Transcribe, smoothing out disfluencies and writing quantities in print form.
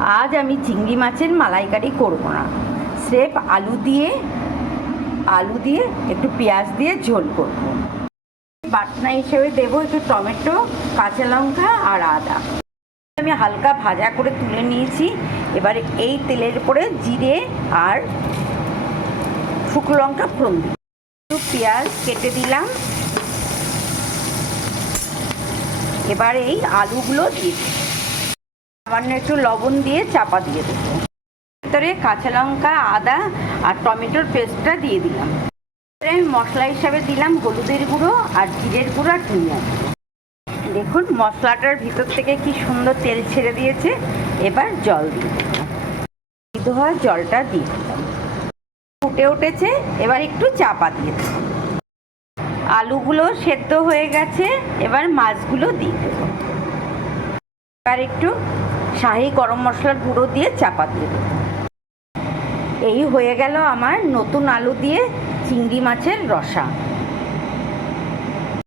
আজ আমি চিংড়ি মাছের মালাইকারি করব না, স্রেফ আলু দিয়ে একটু পেঁয়াজ দিয়ে ঝোল করব। বাটনা হিসেবে দেবো একটু টমেটো, কাঁচা লঙ্কা আর আদা। আমি হালকা ভাজা করে তুলে নিয়েছি। এবারে এই তেলের উপরে জিরে আর শুকনো লঙ্কা ফোড়ন দিই, একটু পেঁয়াজ কেটে দিলাম। এবার এই আলুগুলো দিয়ে দিই, সামান্য একটু লবণ দিয়ে চাপা দিয়ে দেবো। ভিতরে কাঁচা লঙ্কা, আদা আর টমেটোর পেস্টটা দিয়ে দিলাম। আমি মশলা হিসাবে দিলাম হলুদের গুঁড়ো আর জিরের গুঁড়ো আর ধনিয়া গুঁড়ো। দেখুন মশলাটার ভিতর থেকে কি সুন্দর তেল ছেড়ে দিয়েছে। এবার জল দিয়ে দিলাম, সিদ্ধ হওয়া জলটা দিয়ে দিলাম। ফুটে উঠেছে, এবার একটু চাপা দিয়ে দিলাম। আলুগুলো সেদ্ধ হয়ে গেছে, এবার মাছগুলো দিয়ে দেবো। এবার একটু শাহি গরম মশলার গুঁড়ো দিয়ে চাপা দিয়ে দেবো। এই হয়ে গেল আমার নতুন আলু দিয়ে চিংড়ি মাছের রসা।